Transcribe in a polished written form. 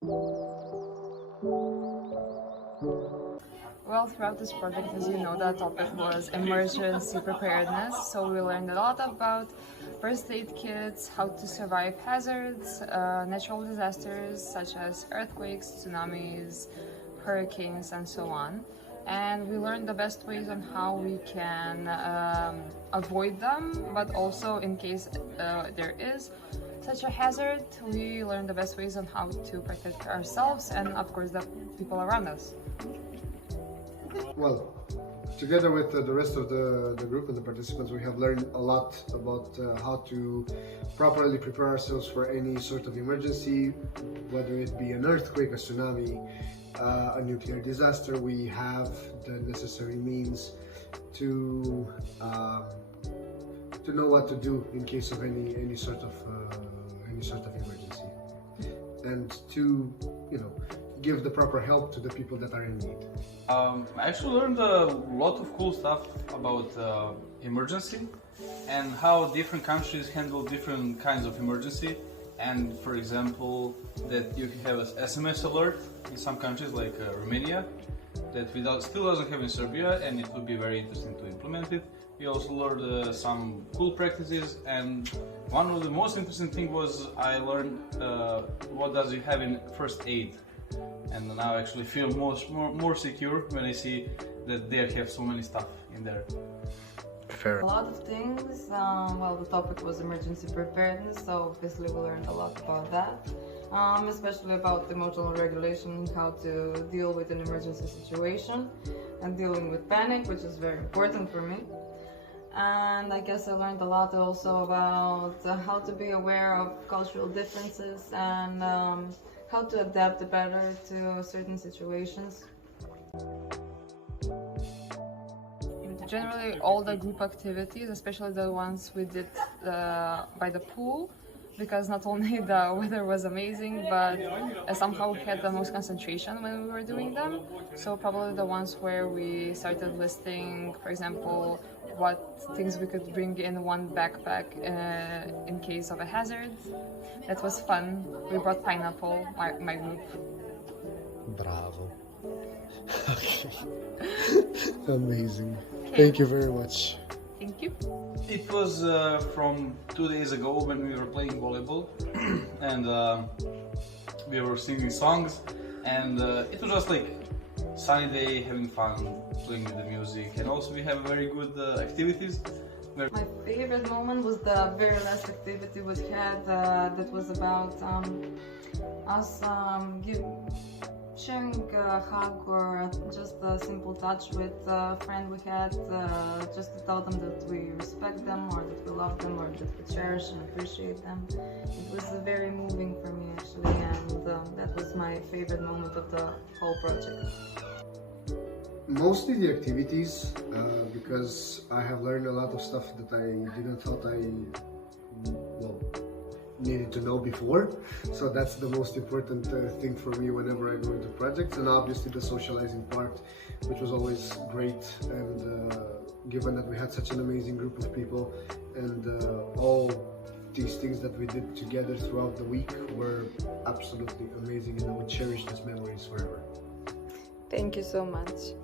Well, throughout this project, as you know, the topic was emergency preparedness. So we learned a lot about first aid kits, how to survive hazards, natural disasters such as earthquakes, tsunamis, hurricanes, and so on. And we learned the best ways on how we can avoid them, but also in case there is such a hazard, we learn the best ways on how to protect ourselves and, of course, the people around us. Well, together with the rest of the group and the participants, we have learned a lot about how to properly prepare ourselves for any sort of emergency, whether it be an earthquake, a tsunami, a nuclear disaster. We have the necessary means to know what to do in case of any sort of emergency, and to give the proper help to the people that are in need. I actually learned a lot of cool stuff about emergency and how different countries handle different kinds of emergency. And for example, that you can have an SMS alert in some countries like Romania that still doesn't have in Serbia, and it would be very interesting to implement it. We also learned some cool practices, and one of the most interesting thing was I learned what does you have in first aid. And now I actually feel more secure when I see that they have so many stuff in there. A lot of things. Well, the topic was emergency preparedness, so obviously we learned a lot about that, especially about emotional regulation, how to deal with an emergency situation, and dealing with panic, which is very important for me. And I guess I learned a lot also about how to be aware of cultural differences and how to adapt better to certain situations. Generally, all the group activities, especially the ones we did by the pool, because not only the weather was amazing, but somehow we had the most concentration when we were doing them. So probably the ones where we started listing, for example, what things we could bring in one backpack in case of a hazard. That was fun. We brought pineapple, my group. Bravo. Okay. Amazing. Thank you very much. Thank you. It was from 2 days ago when we were playing volleyball and we were singing songs, and it was just like sunny day, having fun, playing with the music, and also we have very good activities. My favorite moment was the very last activity we had that was about us sharing a hug or just a simple touch with a friend we had, just to tell them that we respect them or that we love them or that we cherish and appreciate them. It was very moving for me actually, and that was my favorite moment of the whole project. Mostly the activities, because I have learned a lot of stuff that I didn't thought I needed to know before. So that's the most important thing for me whenever I go into projects, and obviously the socializing part, which was always great. And given that we had such an amazing group of people, and all these things that we did together throughout the week were absolutely amazing, and I would cherish these memories forever. Thank you so much.